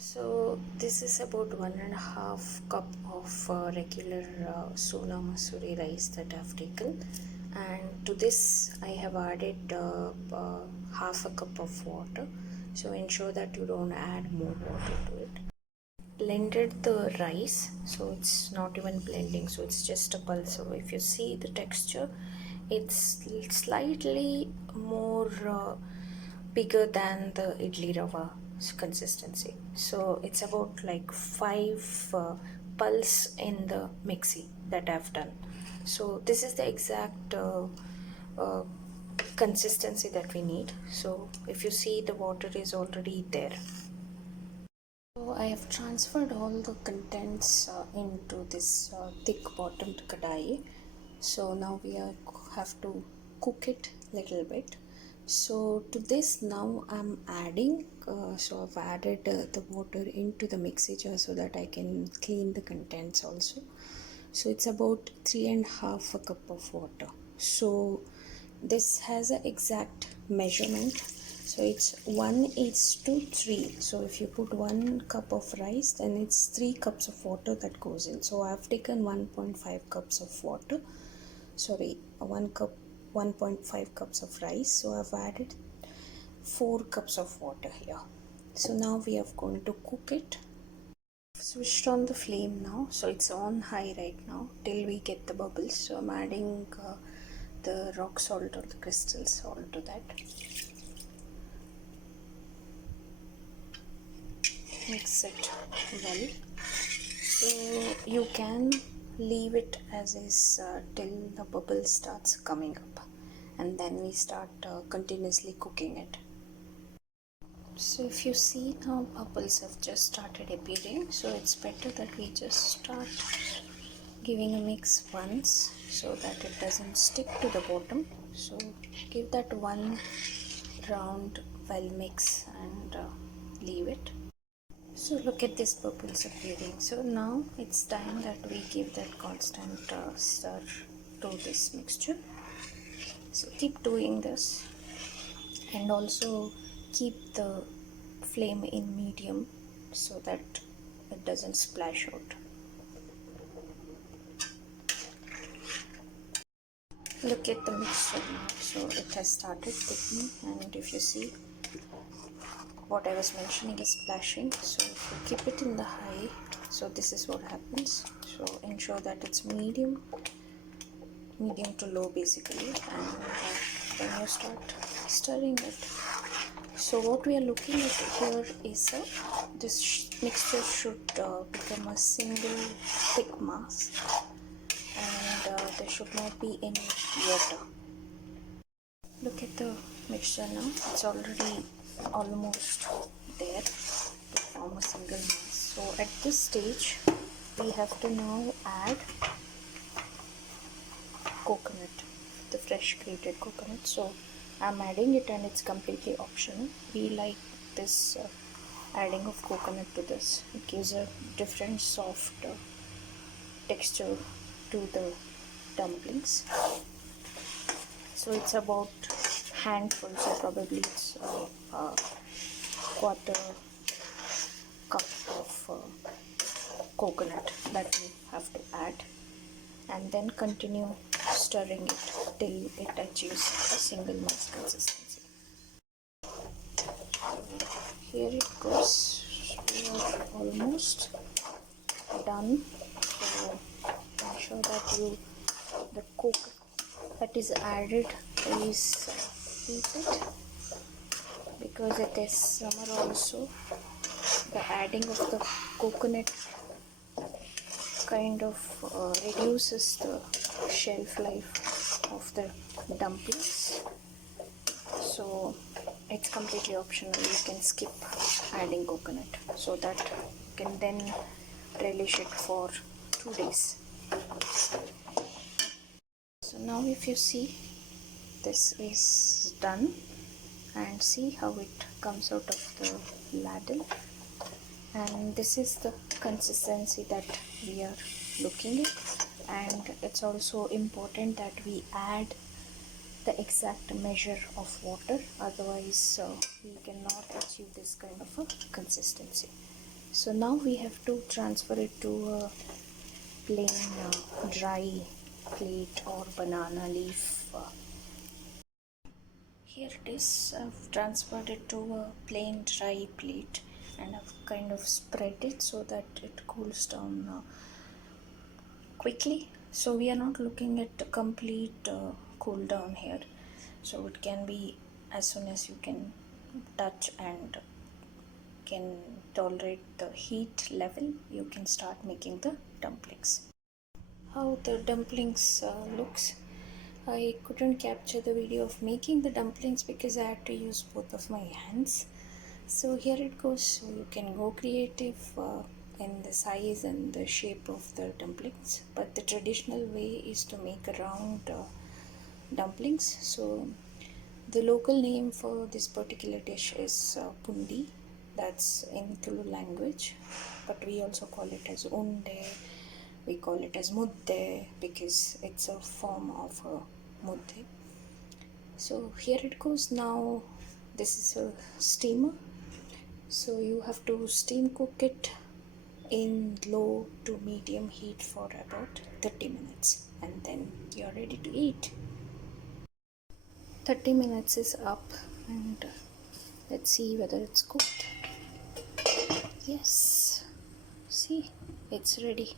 So this is about 1.5 cup of regular Sona Masuri rice that I've taken, and to this I have added half a cup of water. So ensure that you don't add more water to it. Blended the rice, so it's not even blending, so it's just a pulse. So if you see the texture, it's slightly more bigger than the idli rava consistency. So it's about like 5 pulse in the mixie that I've done. So this is the exact uh, consistency that we need. So if you see, the water is already there. So I have transferred all the contents into this thick bottomed kadai. So now have to cook it little bit. So to this now I'm adding, so I've added the water into the mixie jar so that I can clean the contents also. So it's about 3.5 a cup of water. So this has an exact measurement, so it's 1:3. So if you put 1 cup of rice, then it's 3 cups of water that goes in. So I've taken 1.5 cups of water, sorry, 1.5 cups of rice. So I've added 4 cups of water here. So now we are going to cook it. Switched on the flame now, so it's on high right now till we get the bubbles. So I'm adding the rock salt or the crystal salt to that. Mix it well. So you can leave it as is till the bubble starts coming up, and then we start continuously cooking it. So if you see now, bubbles have just started appearing, so it's better that we just start giving a mix once so that it doesn't stick to the bottom. So give that one round well mix and leave it. So look at this bubbles appearing. So now it's time that we give that constant stir to this mixture. So keep doing this, and also keep the flame in medium so that it doesn't splash out. Look at the mixture now. So it has started thickening, and if you see, what I was mentioning is splashing. So if you keep it in the high, so this is what happens. So ensure that it's medium to low basically, and then you start stirring it. So what we are looking at here is this mixture should become a single thick mass, and there should not be any water. Look at the mixture now, it's already almost there to form a single mass. So at this stage we have to now add coconut, the fresh grated coconut. So I'm adding it, and it's completely optional. We like this adding of coconut to this. It gives a different soft texture to the dumplings. So it's about handful, so probably it's a quarter cup of coconut that we have to add, and then continue stirring it till it achieves a single mass consistency. Here it goes. We are almost done. So ensure that the coke that is added is heated, because it is summer also. The adding of the coconut kind of reduces the shelf life of the dumplings. So it's completely optional. You can skip adding coconut so that you can then relish it for 2 days. So now if you see, this is done, and see how it comes out of the ladle, and this is the consistency that we are looking at. And it's also important that we add the exact measure of water, otherwise we cannot achieve this kind of a consistency. So now we have to transfer it to a plain dry plate or banana leaf. Here it is. I've transferred it to a plain dry plate and I've kind of spread it so that it cools down quickly. So we are not looking at a complete cool down here. So it can be as soon as you can touch and can tolerate the heat level, you can start making the dumplings. How the dumplings looks. I couldn't capture the video of making the dumplings because I had to use both of my hands. So here it goes. So you can go creative in the size and the shape of the dumplings. But the traditional way is to make a round dumplings. So the local name for this particular dish is Pundi. That's in Tulu language. But we also call it as Unde. We call it as Mudde because it's a form of a Mudde. So here it goes. Now this is a steamer. So you have to steam cook it in low to medium heat for about 30 minutes and then you're ready to eat. 30 minutes is up and let's see whether it's cooked. Yes, see, it's ready.